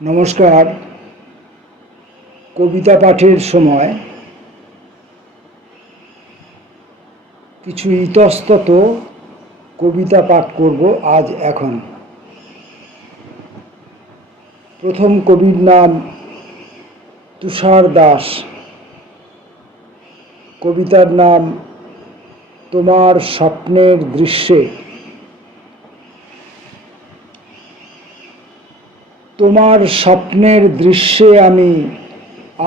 নমস্কার। কবিতা পাঠের সময় কিছু ইতস্তত কবিতা পাঠ করব এখন। প্রথম কবির নাম তুষার দাস। কবিতার নাম তোমার স্বপ্নের দৃশ্যে। তোমার স্বপ্নের দৃশ্যে আমি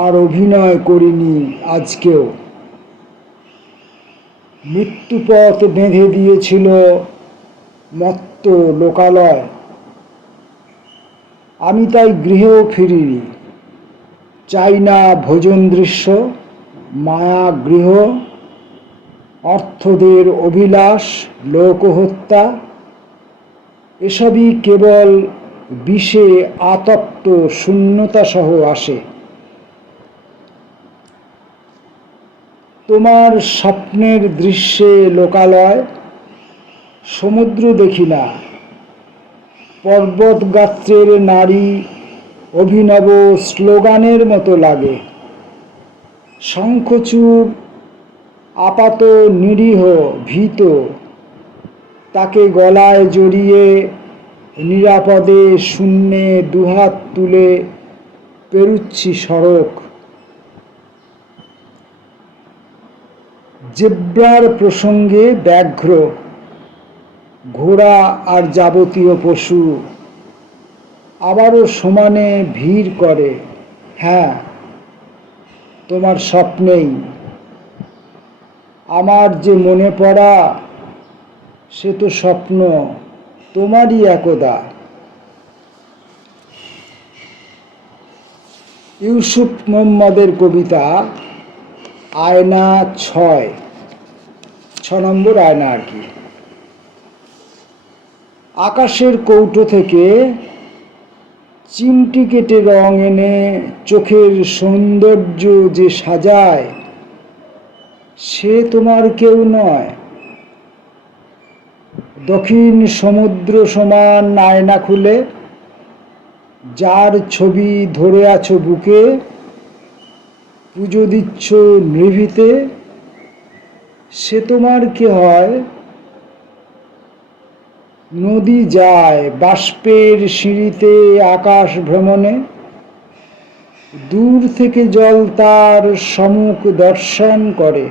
আর অভিনয় করিনি আজকেও। মৃত্যুপথ বেঁধে দিয়েছিল মত্ত লোকালয়। আমি তাই গৃহেও ফিরিনি। চাই না ভোজন দৃশ্য, মায়া গৃহ, অর্থদের অভিলাষ, লোকহত্যা। এসবই কেবল বিষে আতপ্ত শূন্যতা সহ আসে। তোমার স্বপ্নের দৃশ্যে লোকালয়। সমুদ্র দেখি না, পর্বত গাত্রের নারী অভিনব স্লোগানের মতো লাগে। শঙ্খচূড় আপাত নিরীহ ভীত, তাকে গলায় জড়িয়ে নিরাপদে শূন্যে দুহাত তুলে পেরুচ্ছি সড়ক। জেব্রার প্রসঙ্গে ব্যাঘ্র, ঘোড়া আর যাবতীয় পশু আবারও সমানে ভিড় করে। হ্যাঁ, তোমার স্বপ্নেই। আমার যে মনে পড়া সে তো স্বপ্ন তোমারই একদা। ইউসুফ মোহাম্মদের কবিতা আয়না 6 নম্বর আয়না আর কি। আকাশের কৌটো থেকে চিমটি কেটে রং এনে চোখের সৌন্দর্য যে সাজায়, সে তোমার কেউ নয়। দক্ষিণ সমুদ্র সমান আয়না খুলে যার ছবি ধরে আছো বুকে, পুজো দিচ্ছ নিভৃতে, সে তোমার কে হয়? নদী যায় বাষ্পের সিঁড়িতে আকাশ ভ্রমণে, দূর থেকে জল তার সম্মুখ দর্শন করে।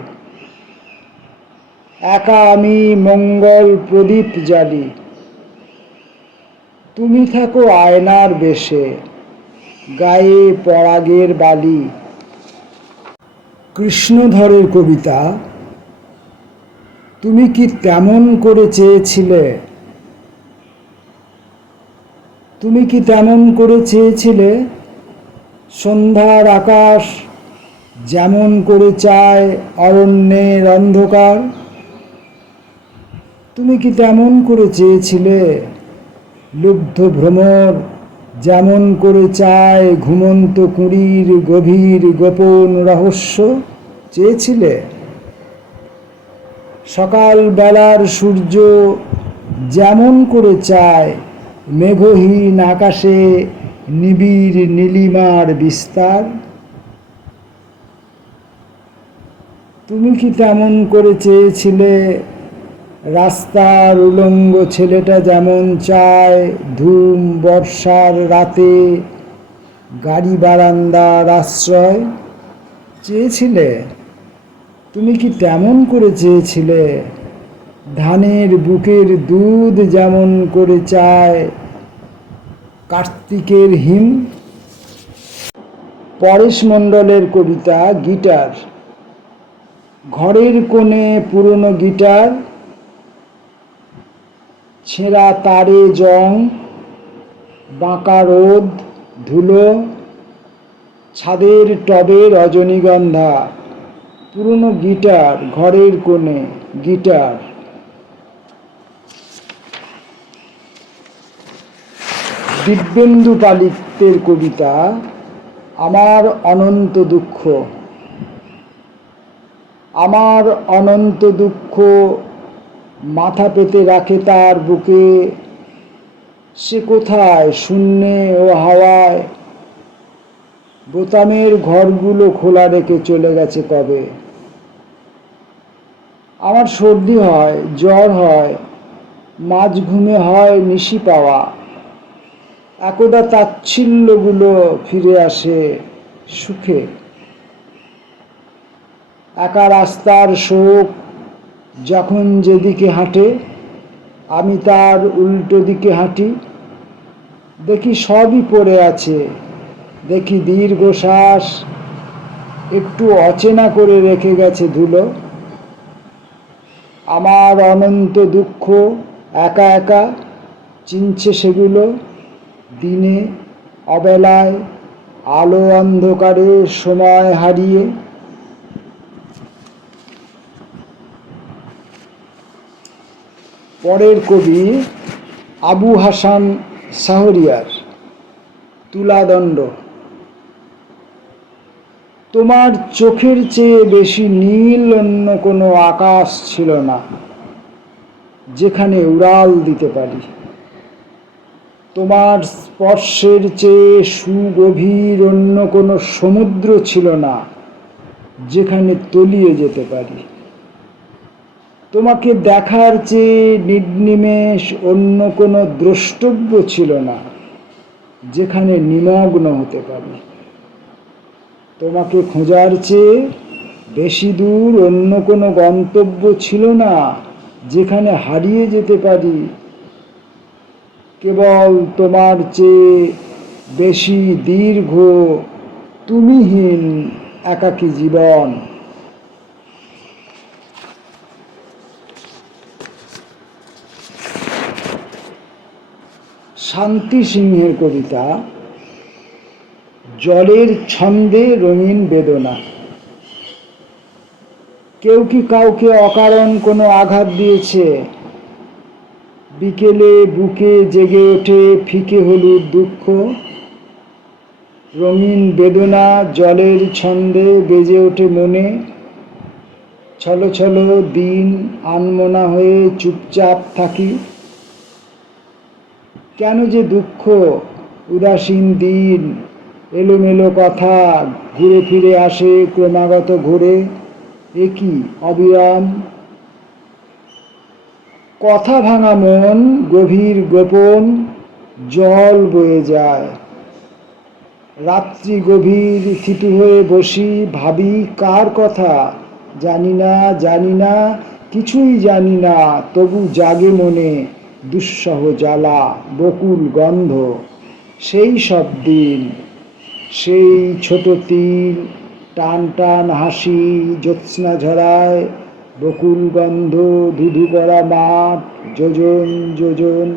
একা আমি মঙ্গল প্রদীপ জ্বালি, তুমি থাকো আয়নার বেশে, গায়ে পরাগের বালি। কৃষ্ণধরের কবিতা তুমি কি তেমন করে চেয়েছিলে? তুমি কি তেমন করে চেয়েছিলে? সন্ধ্যার আকাশ যেমন করে চায় অরণ্যের অন্ধকার। তুমি কি তেমন করে চেয়েছিলে? লুব্ধ ভ্রমর যেমন করে চায় ঘুমন্ত কুঁড়ির গভীর গোপন রহস্য চেয়েছিলে? সকাল বেলার সূর্য যেমন করে চায় মেঘহীন আকাশে নিবিড় নীলিমার বিস্তার। তুমি কি তেমন করে চেয়েছিলে? রাস্তার উলঙ্গ ছেলেটা যেমন চায় ধূম বর্ষার রাতে গাড়ি বারান্দার আশ্রয় চেয়েছিলে? তুমি কি তেমন করে চেয়েছিলে? ধানের বুকের দুধ যেমন করে চায় কার্তিকের হিম। পরেশ মণ্ডলের কবিতা গিটার। ঘরের কোণে পুরনো গিটার, ছেঁড়া তারে জং, বাঁকা রোদ ধুলো, ছাদের টবে রজনীগন্ধা। পুরনো গিটার, ঘরের কোণে গিটার। দিব্যেন্দু পালিতের কবিতা আমার অনন্ত দুঃখ। আমার অনন্ত দুঃখ মাথা পেতে রাখে তার বুকে। সে কোথায় শূন্যে ও হাওয়ায় বোতামের ঘরগুলো খোলা রেখে চলে গেছে কবে। আমার সর্দি হয়, জ্বর হয়, মাঝ ঘুমে হয় নিশি পাওয়া। একদা তাচ্ছিল্যগুলো ফিরে আসে সুখে। একা রাস্তার শোক যখন যেদিকে হাঁটে, আমি তার উল্টো দিকে হাঁটি। দেখি সবই পড়ে আছে, দেখি দীর্ঘশ্বাস একটু অচেনা করে রেখে গেছে ধুলো। আমার অনন্ত দুঃখ একা একা চিনছে সেগুলো, দিনে অবেলায় আলো অন্ধকারে সময় হারিয়ে। পরের কবি আবু হাসান শাহরিয়ার, তুলাদণ্ড। তোমার চোখের চেয়ে বেশি নীল অন্য কোনো আকাশ ছিল না যেখানে উড়াল দিতে পারি। তোমার স্পর্শের চেয়ে সুগভীর অন্য কোনো সমুদ্র ছিল না যেখানে তলিয়ে যেতে পারি। তোমাকে দেখার চেয়ে নির্নিমেষ অন্য কোনো দ্রষ্টব্য ছিল না যেখানে নিমগ্ন হতে পারি। তোমাকে খোঁজার চেয়ে বেশি দূর অন্য কোনো গন্তব্য ছিল না যেখানে হারিয়ে যেতে পারি। কেবল তোমার চেয়ে বেশি দীর্ঘ তুমিহীন একাকী জীবন। শান্তি সিংহের কবিতা জলের ছন্দে রঙিন বেদনা। কেউ কি কাউকে অকারণ কোনো আঘাত দিয়েছে? বিকেলে বুকে জেগে ওঠে ফিকে হলুদ দুঃখ। রঙিন বেদনা জলের ছন্দে বেজে ওঠে মনে। ছলো ছলো দিন আনমনা হয়ে চুপচাপ থাকি। কেন যে দুঃখ উদাসীন দিন, এলোমেলো কথা ঘুরে ফিরে আসে ক্রমাগত ঘুরে। এ কি অবিরাম কথা ভাঙা মন, গভীর গোপন জল বয়ে যায়। রাত্রি গভীর থিতু হয়ে বসি, ভাবি কার কথা জানি না, জানি না, কিছুই জানি না, তবু জাগে মনে দুঃসহ জ্বালা বকুল গন্ধ। সেই সব দিন, সেই ছোট তিল, টান টান হাসি জ্যোৎস্না ঝরায়, বকুল গন্ধ, ধুধু করা মাঠ, যোজন যোজন।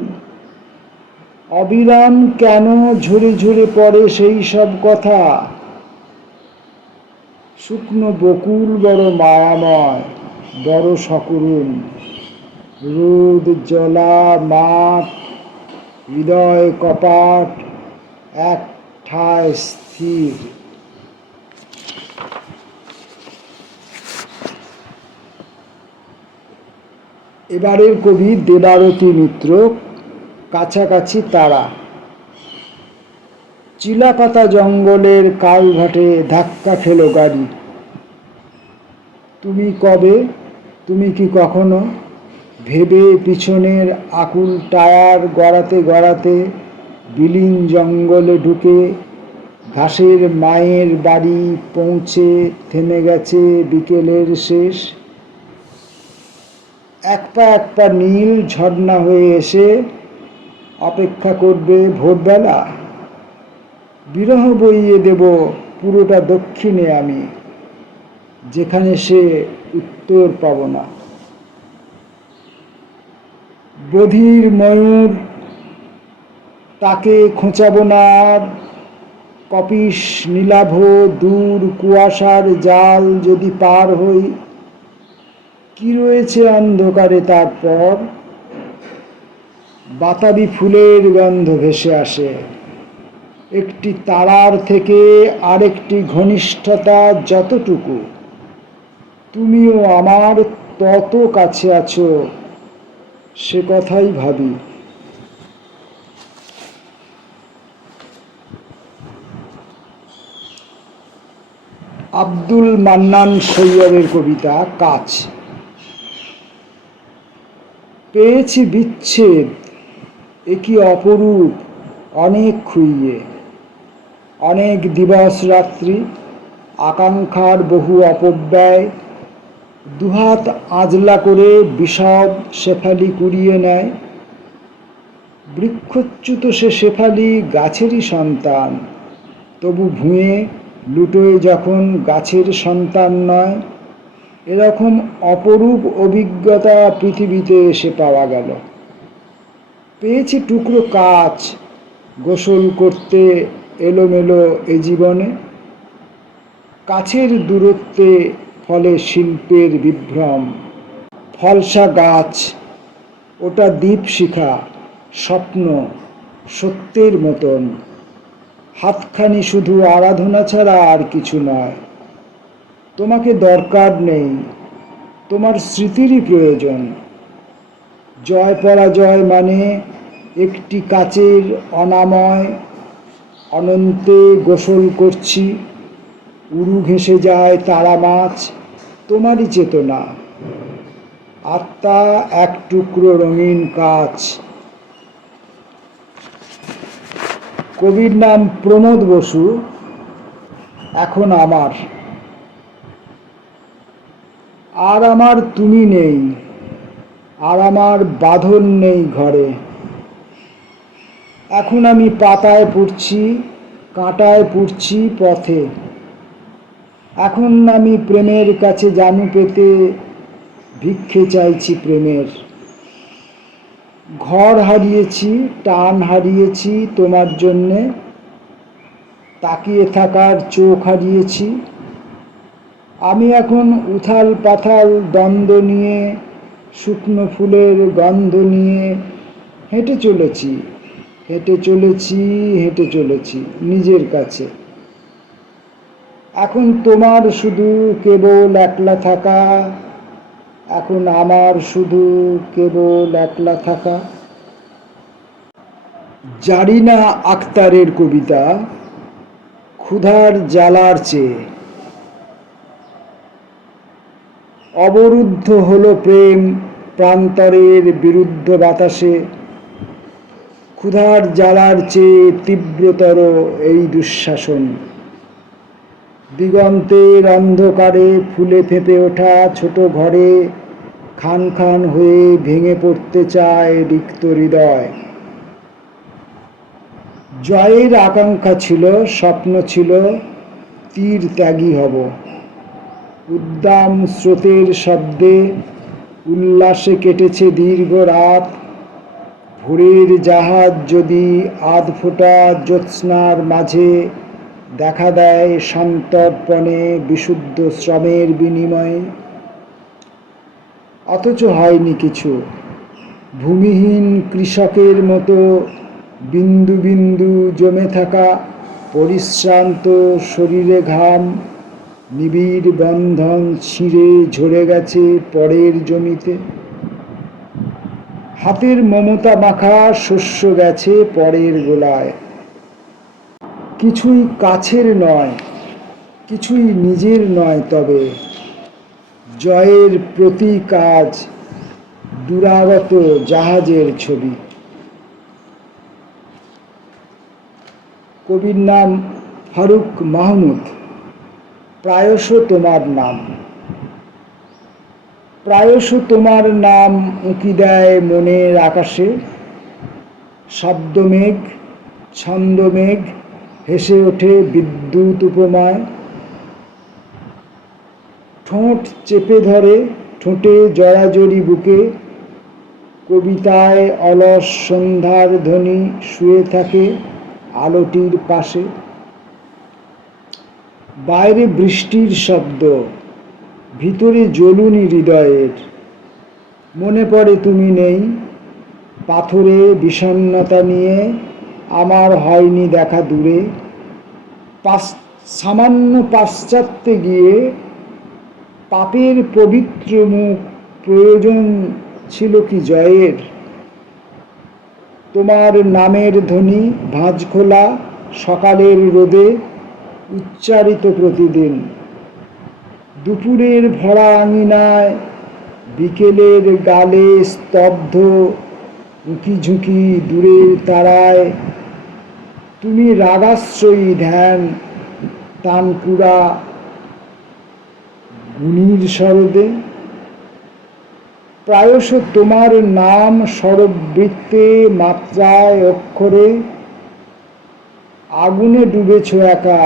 অবিরাম কেন ঝরে ঝরে পড়ে সেই সব কথা। শুকনো বকুল বড় মায়াময়, বড় সকরুণ। রোদ জ্বলা মাঠ, হৃদয় কপাট, এক ঠায় স্থির। এবারের কবি দেবারতী মিত্র, কাছাকাছি তারা। চিলাপাতা জঙ্গলের কালঘাটে ধাক্কা খেলো গাড়ি। তুমি কবে, তুমি কি কখনো ভেবে পিছনের আকুল টায়ার গড়াতে গড়াতে বিলীন জঙ্গলে ঢুকে ঘাসের মায়ের বাড়ি পৌঁছে থেমে গেছে বিকেলের শেষ। এক পা নীল ঝর্ণা হয়ে এসে অপেক্ষা করবে ভোরবেলা। বিরহ বইয়ে দেব পুরোটা দক্ষিণে আমি, যেখানে সে উত্তর পাব না। বধির ময়ূর তাকে খোঁচাবো না আর, কপিস নীলাভ দূর কুয়াশার জাল যদি পার হই। কি রয়েছে অন্ধকারে তারপর? বাতাবি ফুলের গন্ধ ভেসে আসে। একটি তারার থেকে আরেকটি ঘনিষ্ঠতা যতটুকু, তুমিও আমার তত কাছে আছো সে কথাই ভাবি। আব্দুল মান্নান সৈয়দের কবিতা কাছ। পেয়েছি বিচ্ছেদ, এ কি অপরূপ, অনেক খুইয়ে, অনেক দিবস রাত্রি, আকাঙ্ক্ষার বহু অপব্যয়, দুহাত আজলা করে বিশদ শেফালি কুড়িয়ে নেয়। বৃক্ষচ্যুত সে শেফালি গাছেরই সন্তান, তবু ভুঁয়ে লুটোয় যখন গাছের সন্তান নয়। এরকম অপরূপ অভিজ্ঞতা পৃথিবীতে এসে পাওয়া গেল। পেয়েছি টুকরো কাচ, গোসল করতে এলোমেলো এ জীবনে। কাছের দূরত্বে ফলে শিল্পের বিভ্রম। ফলসা গাছ, ওটা দীপশিখা, স্বপ্ন, সত্যের মতন। হাতখানি শুধু আরাধনা ছাড়া আর কিছু নয়। তোমাকে দরকার নেই, তোমার স্মৃতিরই প্রয়োজন। জয় পরাজয় মানে একটি কাচের অনাময়। অনন্তে গোসল করছি, উড়ু ঘেঁষে যায় তারা মাছ, তোমারই চেতনা। আত্মা এক টুকরো রঙিন কাচ। কবির নাম প্রমোদ বসু। এখন আমার আর আমার তুমি নেই, আর আমার বাঁধন নেই ঘরে। এখন আমি পাতায় পুড়ছি, কাঁটায় পুড়ছি পথে। এখন আমি প্রেমের কাছে জানু পেতে ভিক্ষে চাইছি প্রেমের। ঘর হারিয়েছি, টান হারিয়েছি তোমার জন্যে, তাকিয়ে থাকার চোখ হারিয়েছি। আমি এখন উথাল পাথাল দ্বন্দ্ব নিয়ে, শুকনো ফুলের গন্ধ নিয়ে হেঁটে চলেছি, হেঁটে চলেছি, হেঁটে চলেছি নিজের কাছে। এখন তোমার শুধু কেবল একলা থাকা, এখন আমার শুধু কেবল একলা থাকা। জারিনা আক্তারের কবিতা ক্ষুধার জ্বালার চেয়ে। অবরুদ্ধ হলো প্রেম প্রান্তরের বিরুদ্ধ বাতাসে। ক্ষুধার জ্বালার চেয়ে তীব্রতর এই দুঃশাসন। দিগন্তের অন্ধকারে ফুলে ফেঁপে ওঠা ছোট ঘরে খান খান হয়ে ভেঙে পড়তে চায় রিক্ত হৃদয়। জয়ের আকাঙ্ক্ষা ছিল, স্বপ্ন ছিল, তীর ত্যাগী হব। উদ্দাম স্রোতের শব্দে উল্লাসে কেটেছে দীর্ঘ রাত। ভোরের জাহাজ যদি আধ ফোঁটা জ্যোৎস্নার মাঝে দেখা দেয় সন্তর্পণে বিশুদ্ধ শ্রমের বিনিময়ে। অথচ হয়নি কিছু। ভূমিহীন কৃষকের মতো বিন্দু বিন্দু জমে থাকা পরিশ্রান্ত শরীরে ঘাম নিবিড় বন্ধন ছিঁড়ে ঝরে গেছে পরের জমিতে। হাতের মমতা মাখা শস্য গেছে পরের গোলায়। কিছুই কাছের নয়, কিছুই নিজের নয়, তবে জয়ের প্রতীক আজ দূরাগত জাহাজের ছবি। কবির নাম ফারুক মাহমুদ। প্রায়শ তোমার নাম। প্রায়শ তোমার নাম উঁকি দেয় মনের আকাশে। শব্দমেঘ, ছন্দমেঘ হেসে ওঠে বিদ্যুৎ উপমায়। ঠোঁট চেপে ধরে, ঠোঁটে জড়াজড়ি বুকে। কবিতায় অলস সন্ধ্যার ধ্বনি শুয়ে থাকে আলোটির পাশে। বাইরে বৃষ্টির শব্দ, ভিতরে জ্বলুনি হৃদয়ের। মনে পড়ে তুমি নেই, পাথরে বিষণ্ণতা নিয়ে আমার হয়নি দেখা দূরে। সামান্য পাশ্চাত্যে গিয়ে পাপের পবিত্র মুখ প্রয়োজন ছিল কি জয়ের? তোমার নামের ধ্বনি ভাঁজ খোলা সকালের রোদে উচ্চারিত প্রতিদিন। দুপুরের ভরা আঙিনায়, বিকেলের গালে স্তব্ধ উঁকিঝুঁকি দূরের তারায়, তুমি রাগাশ্রয়ী ধ্যান তানপুরা গুণীর সরদে। প্রায়শ তোমার নাম স্বরবৃত্তে, মাত্রায়, অক্ষরে। আগুনে ডুবেছ একা,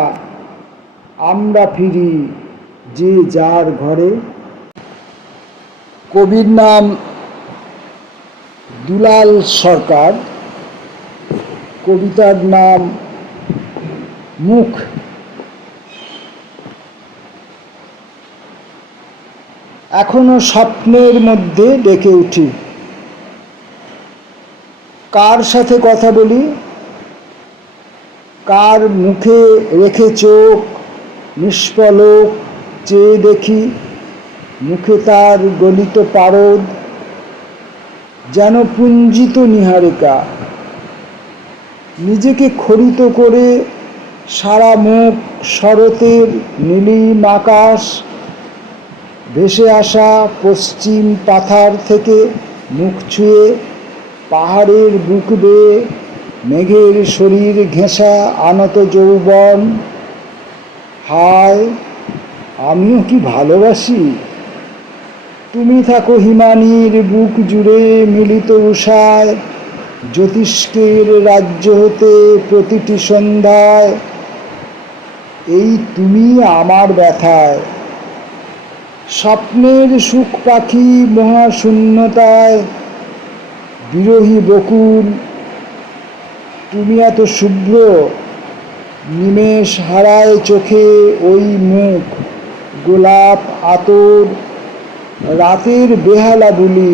আমরা ফিরি যে যার ঘরে। কবির নাম দুলাল সরকার, কবিতার নাম মুখ। এখনো স্বপ্নের মধ্যে ডেকে উঠি, কার সাথে কথা বলি, কার মুখে রেখে চোখ নিষ্পলক চেয়ে দেখি, মুখে তার গলিত পারদ যেন পুঞ্জিত নীহারিকা। নিজেকে খরিত করে সারা মুখ শরতের নীলিম আকাশ, ভেসে আসা পশ্চিম পাথার থেকে মুখ ছুঁয়ে পাহাড়ের বুক বেয়ে মেঘের শরীর ঘেঁষা আনত যৌবন। হায়, আমিও কি ভালোবাসি। তুমি থাকো হিমানীর বুক জুড়ে মিলিত উষায়, জ্যোতিষ্কের রাজ্য হতে প্রতিটি সন্ধ্যায়। এই তুমি আমার ব্যথায়, স্বপ্নের সুখ পাখি মহাশূন্যতায় বিরহী বকুল। তুমি এত শুভ্র, নিমেষ হারায় চোখে ওই মুখ। গোলাপ আতর রাতের বেহালা বুলি,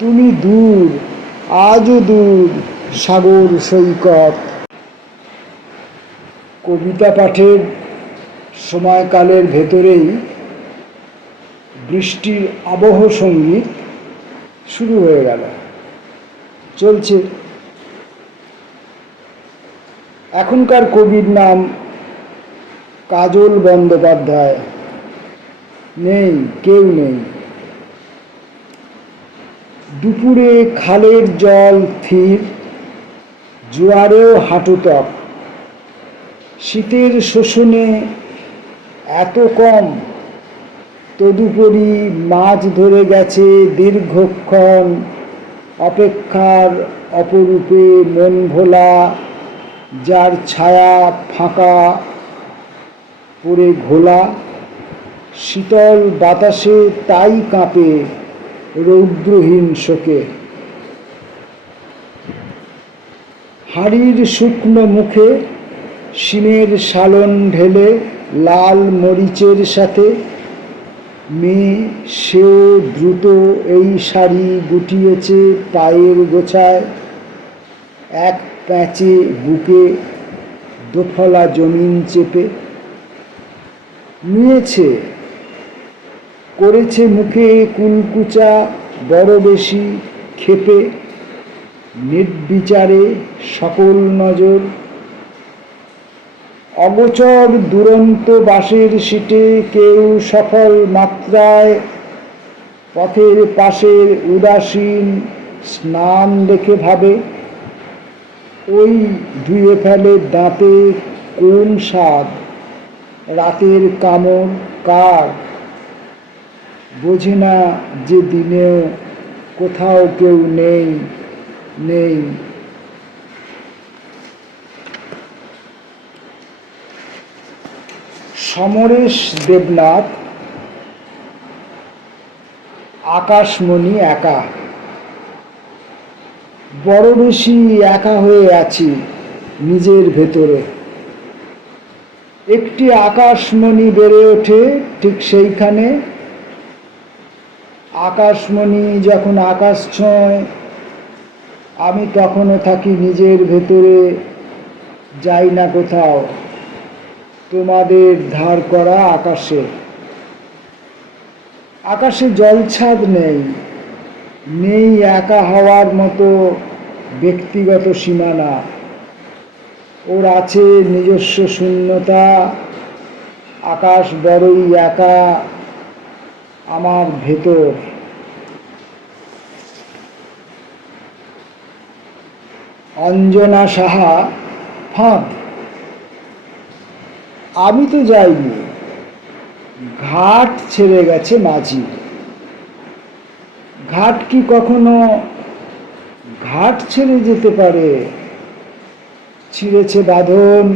তুমি দূর, আজও দূর সাগর সৈকত। কবিতা পাঠের সময়কালের ভেতরেই বৃষ্টির আবহ সঙ্গীত শুরু হয়ে গেল, চলছে। এখনকার কবির নাম কাজল বন্দ্যোপাধ্যায়। নেই, কেউ নেই। দুপুরে খালের জল স্থির, জোয়ারেও হাঁটুতক। শীতের শোষণে এত কম, তদুপরি মাছ ধরে গেছে দীর্ঘক্ষণ। অপেক্ষার অপরূপে মন ভোলা, যার ছায়া ফাঁকা পড়ে ঘোলা। শীতল বাতাসে তাই কাঁপে রৌদ্রহীন শোকে। হাঁড়ির শুকনো মুখে শিমের সালন ঢেলে লাল মরিচের সাথে মেয়ে, সেও দ্রুত এই শাড়ি গুটিয়েছে পায়ের গোছায়। এক প্যাঁচে বুকে দোফলা জমিন চেপে নিয়েছে, করেছে মুখে কুলকুচা বড় বেশি ক্ষেপে। নির্বিচারে সকল নজর, অগোচর দুরন্ত বাঁশের সিটে কেউ সফল মাত্রায়। পথের পাশের উদাসীন স্নান দেখে ভাবে, ওই ধুয়ে ফেলে দাঁতে কোন স্বাদ। রাতের কামড় কার, বোঝে না যে দিনেও কোথাও কেউ নেই, নেই। সমরেশ দেবনাথ, আকাশমণি একা। বড় বেশি একা হয়ে আছি নিজের ভেতরে। একটি আকাশমণি বেড়ে ওঠে ঠিক সেইখানে। আকাশমণি যখন আকাশ ছোঁয়, আমি তখনও থাকি নিজের ভেতরে, যাই না কোথাও। তোমাদের ধার করা আকাশে, আকাশে জলছাদ নেই, নেই একা হওয়ার মতো ব্যক্তিগত সীমানা। ওর আছে নিজস্ব শূন্যতা, আকাশ বড়ই একা আমার ভেতর। অঞ্জনা সাহা, ফাঁদ। আমি তো যাইনি, ঘাট ছেড়ে গেছে মাঝি। ঘাট কি কখনো ঘাট ছেড়ে যেতে পারে? ছিঁড়েছে বাঁধন,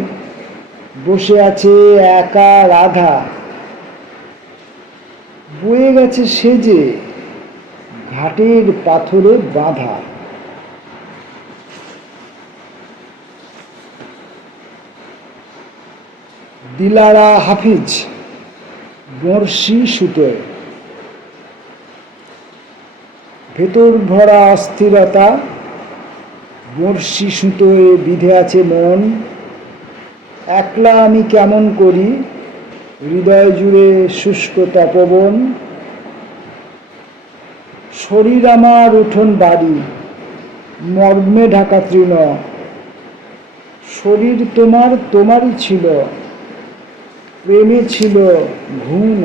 বসে আছে একা রাধা। বয়ে গেছে সেজে, ঘাটের পাথরে বাঁধা। দিলারা হাফিজ, বড়শি সুতোয়। ভেতর ভরা অস্থিরতা, বড়শি সুতোয় বিঁধে আছে মন। একলা আমি কেমন করি, হৃদয় জুড়ে শুষ্ক তপবন। শরীর আমার উঠোন বাড়ি, মর্মে ঢাকা তৃণ। শরীর তোমার তোমারই ছিল, প্রেমে ছিল ঘুণ।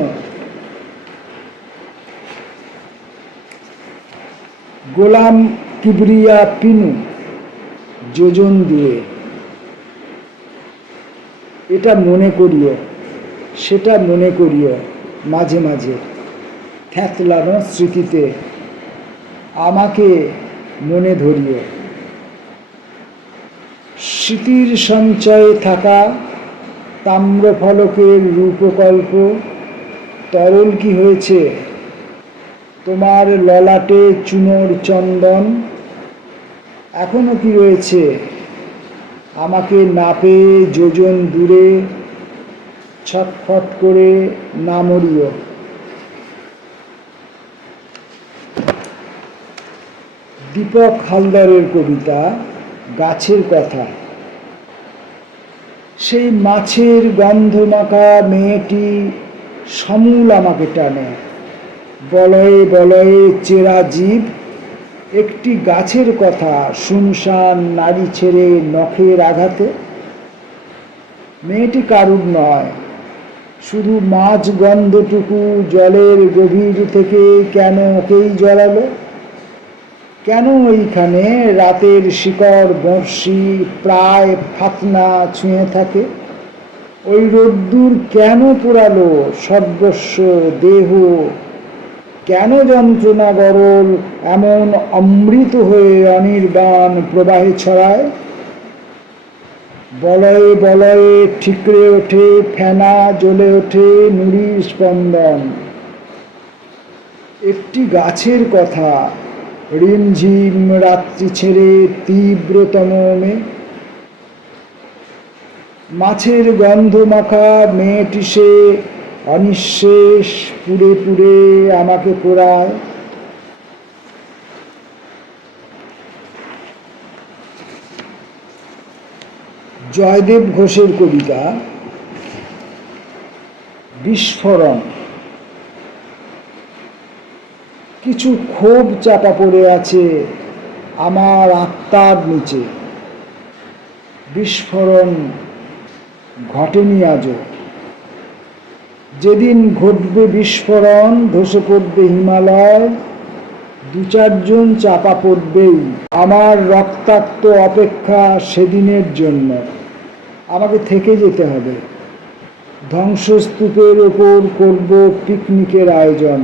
গোলাম কিবরিয়া পিনু, যোজন দিয়ে। এটা মনে করিও, সেটা মনে করিও, মাঝে মাঝে থ্যাতলানো স্মৃতিতে আমাকে মনে ধরিও। স্মৃতির সঞ্চয়ে থাকা তাম্রফলকের রূপকল্প তরল কি হয়েছে? তোমার ললাটে চুনোর চন্দন এখনো কি রয়েছে? আমাকে না পেয়ে যোজন দূরে ছটফট করে না মরিও। দীপক হালদারের কবিতা গাছের কথা। সেই মাছের গন্ধমাখা মেয়েটি সমূল আমাকে টানে। বলয়ে বলয়ে চেরা জীব, একটি গাছের কথা শুনশান নাড়ি ছেড়ে নখের আঘাতে। মেয়েটি কারুর নয়, শুধু মাছ গন্ধটুকু জলের গভীর থেকে কেন ওকেই জড়ালো? কেন এইখানে রাতের শিকড় বর্ষি প্রায় ফাতনা ছুঁয়ে থাকে? ওই রোদ্দুর কেন পোড়ালো সর্বস্ব দেহ? কেন যন্ত্রণা গরল এমন অমৃত হয়ে অনির্বাণ প্রবাহে ছড়ায়? বলয়ে বলয়ে ঠিকরে ওঠে ফেনা, জ্বলে ওঠে নুড়ির স্পন্দন। একটি গাছের কথা রিমঝিম রাত্রি ছেড়ে তীব্রতম মে। মাছের গন্ধ মাখা মেয়েটি সে অনিঃশেষ পুড়ে পুড়ে আমাকে পোড়ায়। জয়দেব ঘোষের কবিতা বিস্ফোরণ। কিছু ক্ষোভ চাপা পড়ে আছে আমার আত্মার নিচে। বিস্ফোরণ ঘটেনি আজও। যেদিন ঘটবে বিস্ফোরণ, ধসে পড়বে হিমালয়, দু চারজন চাপা পড়বেই। আমার রক্তাক্ত অপেক্ষা সেদিনের জন্য। আমাকে থেকে যেতে হবে। ধ্বংসস্তূপের ওপর করব পিকনিকের আয়োজন।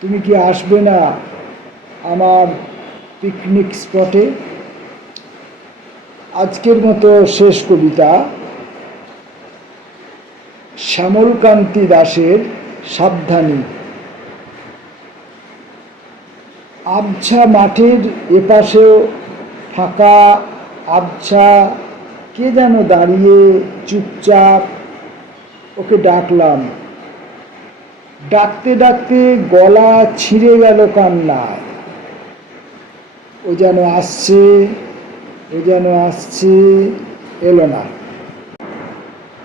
তুমি কি আসবে না আমার পিকনিক স্পটে? আজকের মতো শেষ কবিতা শ্যামলকান্তি দাশের সাবধানী। আবছা মাঠের এপাশেও ফাঁকা আবছা কে যেন দাঁড়িয়ে চুপচাপ। ওকে ডাকলাম, ডাকতে ডাকতে গলা ছিঁড়ে গেল কান্নায়। ও যেন আসছে, ও যেন আসছে, এলো না।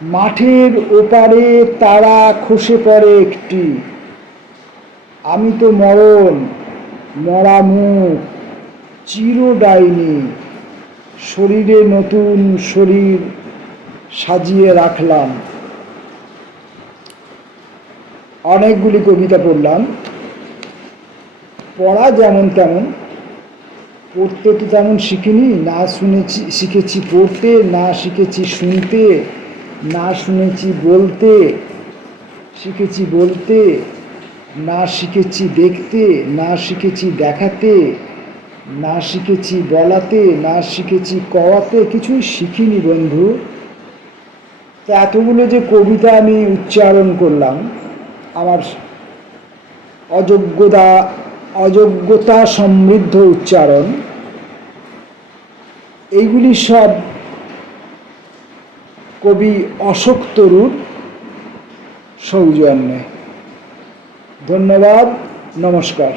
মাঠের ওপারে তারা খসে পড়ে একটি। আমি তো মরণ, মরা মুখ, চির ডাইনি। শরীরে নতুন শরীর সাজিয়ে রাখলাম। অনেকগুলি কবিতা পড়লাম। পড়া যেমন তেমন, পড়তে তো তেমন শিখিনি, না শুনেছি শিখেছি পড়তে, না শিখেছি শুনতে, না শুনেছি বলতে, শিখেছি বলতে, না শিখেছি দেখতে, না শিখেছি দেখাতে, না শিখেছি বলাতে, না শিখেছি কওয়াতে, কিছুই শিখিনি বন্ধু। তো এতগুলো যে কবিতা আমি উচ্চারণ করলাম, আমার অযোগ্যতা সমৃদ্ধ উচ্চারণ, এইগুলি সব কবি অশোক তরুর সৌজন্যে। ধন্যবাদ, নমস্কার।